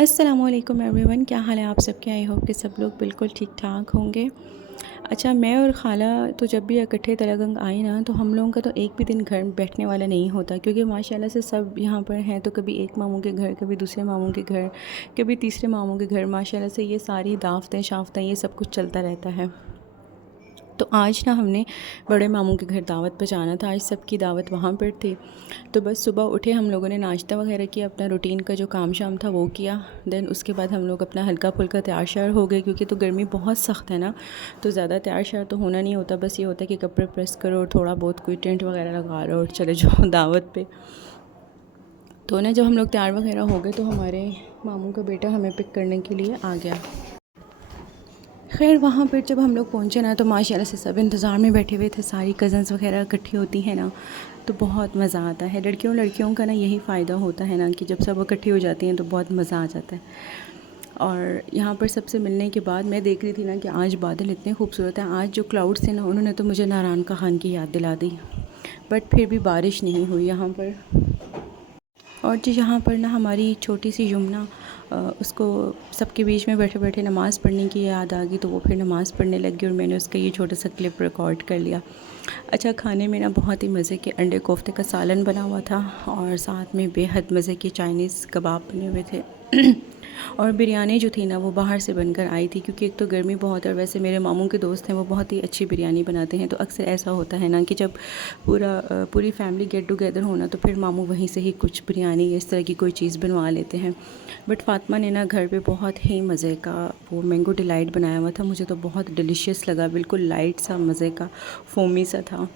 अस्सलामुअलैकुम एवरीवन, क्या हाल है आप सबके। आई होप कि सब लोग बिल्कुल ठीक ठाक होंगे। अच्छा, मैं और ख़ाला तो जब भी इकट्ठे तलगंग आए ना, तो हम लोगों का तो एक भी दिन घर बैठने वाला नहीं होता, क्योंकि माशाल्लाह से सब यहाँ पर हैं। तो कभी एक मामू के घर, कभी दूसरे मामू के घर, कभी तीसरे मामू के घर, माशाल्लाह से ये सारी दावतें शावतें ये सब कुछ चलता रहता है। तो आज ना हमने बड़े मामू के घर दावत पे जाना था। आज सबकी दावत वहाँ पर थी। तो बस सुबह उठे हम लोगों ने, नाश्ता वगैरह किया, अपना रूटीन का जो काम शाम था वो किया। देन उसके बाद हम लोग अपना हल्का फुल्का तैयार श्यार हो गए, क्योंकि तो गर्मी बहुत सख्त है ना, तो ज़्यादा तैयार श्यार तो होना नहीं होता। बस ये होता है कि कपड़े प्रेस करो और थोड़ा बहुत कोई टेंट वगैरह लगा लो और चले जाओ दावत पे। तो ना जब हम लोग तैयार वगैरह हो गए, तो हमारे मामू का बेटा हमें पिक करने के लिए आ गया। खैर वहाँ पर जब हम लोग पहुँचे ना, तो माशाल्लाह से सब इंतज़ार में बैठे हुए थे। सारी कज़न्स वगैरह इकट्ठी होती हैं ना, तो बहुत मज़ा आता है। लड़कियों का ना यही फ़ायदा होता है ना, कि जब सब इकट्ठी हो जाती हैं तो बहुत मज़ा आ जाता है। और यहाँ पर सबसे मिलने के बाद मैं देख रही थी ना कि आज बादल इतने खूबसूरत हैं। आज जो क्लाउड्स थे ना, उन्होंने तो मुझे नारायण का खान की याद दिला दी। बट फिर भी बारिश नहीं हुई यहाँ पर। और जो यहाँ पर ना हमारी छोटी सी यमुना, उसको सबके बीच में बैठे बैठे नमाज़ पढ़ने की याद आ गई, तो वो फिर नमाज़ पढ़ने लग गई और मैंने उसका ये छोटा सा क्लिप रिकॉर्ड कर लिया। अच्छा, खाने में ना बहुत ही मज़े के अंडे कोफ्ते का सालन बना हुआ था, और साथ में बेहद मज़े के चाइनीज़ कबाब बने हुए थे। और बिरयानी जो थी ना, वो बाहर से बनकर आई थी, क्योंकि एक तो गर्मी बहुत है, और वैसे मेरे मामू के दोस्त हैं, वो बहुत ही अच्छी बिरयानी बनाते हैं। तो अक्सर ऐसा होता है ना कि जब पूरी फैमिली गेट टुगेदर होना, तो फिर मामू वहीं से ही कुछ बिरयानी इस तरह की कोई चीज़ बनवा लेते हैं। बट फ़ातिमा ने ना घर पे बहुत ही मज़े का वो मैंगो डिलाइट बनाया हुआ था। मुझे तो बहुत डिलीशियस लगा, बिल्कुल लाइट सा मज़े का फोमी सा था।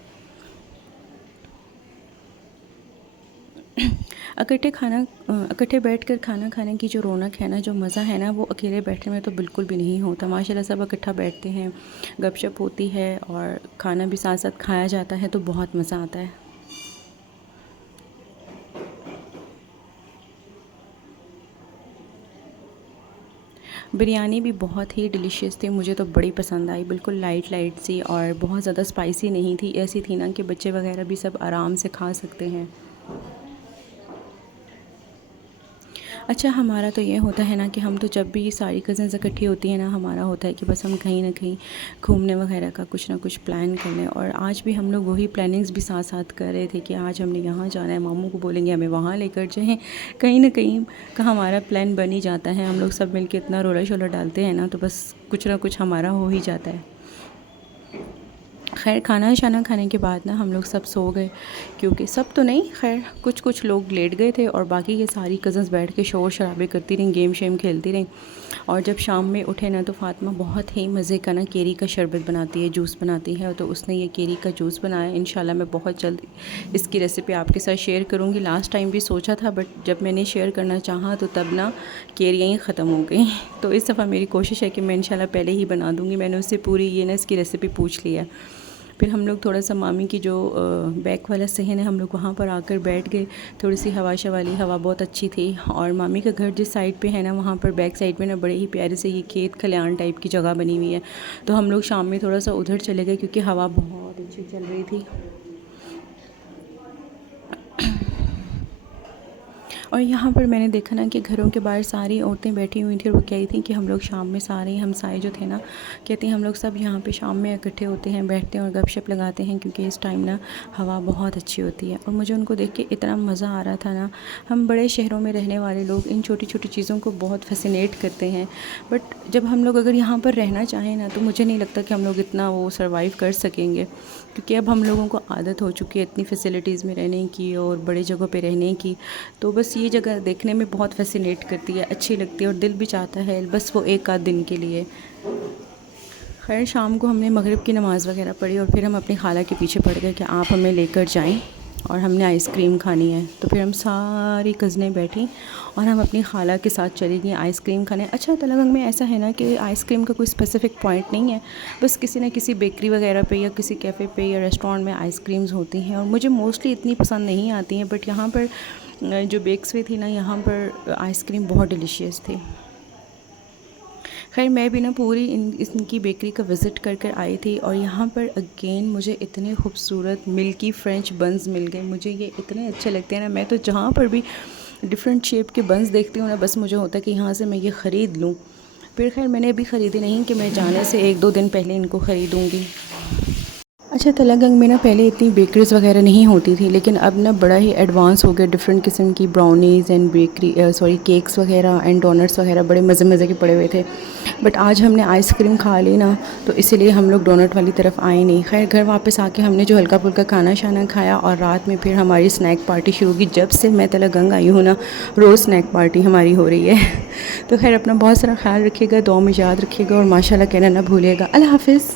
इकट्ठे बैठकर खाना खाने की जो रौनक है ना, जो मज़ा है ना, वो अकेले बैठने में तो बिल्कुल भी नहीं होता। माशाल्लाह सब इकट्ठा बैठते हैं, गपशप होती है और खाना भी साथ साथ खाया जाता है, तो बहुत मज़ा आता है। बिरयानी भी बहुत ही डिलीशियस थी, मुझे तो बड़ी पसंद आई। बिल्कुल लाइट लाइट सी और बहुत ज़्यादा स्पाइसी नहीं थी, ऐसी थी ना कि बच्चे वगैरह भी सब आराम से खा सकते हैं। अच्छा, हमारा तो ये होता है ना कि हम तो जब भी सारी कज़न्स इकट्ठी होती हैं ना, हमारा होता है कि बस हम कहीं ना कहीं घूमने वगैरह का कुछ ना कुछ प्लान कर लें। और आज भी हम लोग वही प्लानिंग्स भी साथ साथ कर रहे थे कि आज हमने यहाँ जाना है, मामू को बोलेंगे हमें वहाँ लेकर जाएँ। कहीं ना कहीं का हमारा प्लान बन ही जाता है। हम लोग सब मिल के इतना रोला शोला डालते हैं ना, तो बस कुछ ना कुछ हमारा हो ही जाता है। खैर खाना शाना खाने के बाद ना हम लोग सब सो गए, क्योंकि सब तो नहीं, खैर कुछ कुछ लोग लेट गए थे, और बाकी के सारी कज़न्स बैठ के शोर शराबे करती रहीं, गेम शेम खेलती रहीं। और जब शाम में उठे ना, तो फ़ातिमा बहुत ही मज़े का ना केरी का शरबत बनाती है, जूस बनाती है। तो उसने ये केरी का जूस बनाया। इंशाल्लाह मैं बहुत जल्द इसकी रेसिपी आपके साथ शेयर करूँगी। लास्ट टाइम भी सोचा था, बट जब मैंने शेयर करना चाहा तो तब ना केरियाँ ही ख़त्म हो गई। तो इस दफ़ा मेरी कोशिश है कि मैं इंशाल्लाह पहले ही बना दूँगी। मैंने उससे पूरी ये ना इसकी रेसिपी पूछ ली है। फिर हम लोग थोड़ा सा मामी की जो बैक वाला सहन है, हम लोग वहाँ पर आकर बैठ गए। थोड़ी सी हवा शवाली, हवा बहुत अच्छी थी। और मामी का घर जिस साइड पे है ना, वहाँ पर बैक साइड में ना बड़े ही प्यारे से ये खेत खलिहान टाइप की जगह बनी हुई है। तो हम लोग शाम में थोड़ा सा उधर चले गए, क्योंकि हवा बहुत अच्छी चल रही थी। और यहाँ पर मैंने देखा ना कि घरों के बाहर सारी औरतें बैठी हुई थी, और वो कह रही थी कि हम लोग शाम में सारे हमसाए जो थे ना, कहती हैं हम लोग सब यहाँ पे शाम में इकट्ठे होते हैं, बैठते हैं और गपशप लगाते हैं, क्योंकि इस टाइम ना हवा बहुत अच्छी होती है। और मुझे उनको देख के इतना मज़ा आ रहा था ना। हम बड़े शहरों में रहने वाले लोग इन छोटी छोटी चीज़ों को बहुत फैसिनेट करते हैं, बट जब हम लोग अगर यहाँ पर रहना चाहें ना, तो मुझे नहीं लगता कि हम लोग इतना वो सर्वाइव कर सकेंगे, क्योंकि अब हम लोगों को आदत हो चुकी है इतनी फैसिलिटीज़ में रहने की और बड़ी जगहों पे रहने की। तो बस ये जगह देखने में बहुत फैसिनेट करती है, अच्छी लगती है, और दिल भी चाहता है बस वो एक आध दिन के लिए। खैर शाम को हमने मगरिब की नमाज़ वगैरह पढ़ी, और फिर हम अपनी खाला के पीछे पड़ गए कि आप हमें लेकर जाएं, और हमने आइसक्रीम खानी है। तो फिर हम सारी कज़नें बैठी और हम अपनी खाला के साथ चली गई आइसक्रीम खाने। अच्छा, तलंग में ऐसा है ना कि आइसक्रीम का कोई स्पेसिफ़िक पॉइंट नहीं है, बस किसी न किसी बेकरी वगैरह पे या किसी कैफ़े पे या रेस्टोरेंट में आइसक्रीम्स होती हैं, और मुझे मोस्टली इतनी पसंद नहीं आती हैं। बट यहाँ पर जो बेक्स में थी ना, यहाँ पर आइसक्रीम बहुत डिलीशियस थी। खैर मैं भी ना पूरी इनकी बेकरी का विज़िट कर कर आई थी, और यहाँ पर अगेन मुझे इतने खूबसूरत मिल्की फ्रेंच बन्स मिल गए। मुझे ये इतने अच्छे लगते हैं ना, मैं तो जहाँ पर भी डिफरेंट शेप के बंस देखती हूँ ना, बस मुझे होता है कि यहाँ से मैं ये ख़रीद लूँ। फिर खैर मैंने अभी ख़रीदी नहीं कि मैं जाने से 1-2 दिन पहले इनको ख़रीदूँगी। अच्छा, तलंगंग में ना पहले इतनी बेकरीज़ वगैरह नहीं होती थी, लेकिन अब ना बड़ा ही एडवांस हो गया। डिफरेंट किस्म की ब्राउनीज़ एंड केक्स वगैरह एंड डोनट्स वगैरह बड़े मज़े मज़े के पड़े हुए थे। बट आज हमने आइसक्रीम खा ली ना, तो इसीलिए हम लोग डोनट वाली तरफ आए नहीं। खैर घर वापस आके हमने जो हल्का फुल्का खाना शाना खाया और रात में फिर हमारी स्नैक पार्टी शुरू की। जब से मैं तलंगंग आई हूँ ना, रोज़ स्नैक पार्टी हमारी हो रही है। तो खैर अपना बहुत सारा ख्याल रखिएगा, दुआ में याद रखिएगा और माशाल्लाह कहना ना भूलिएगा। अल्लाह हाफ़िज़।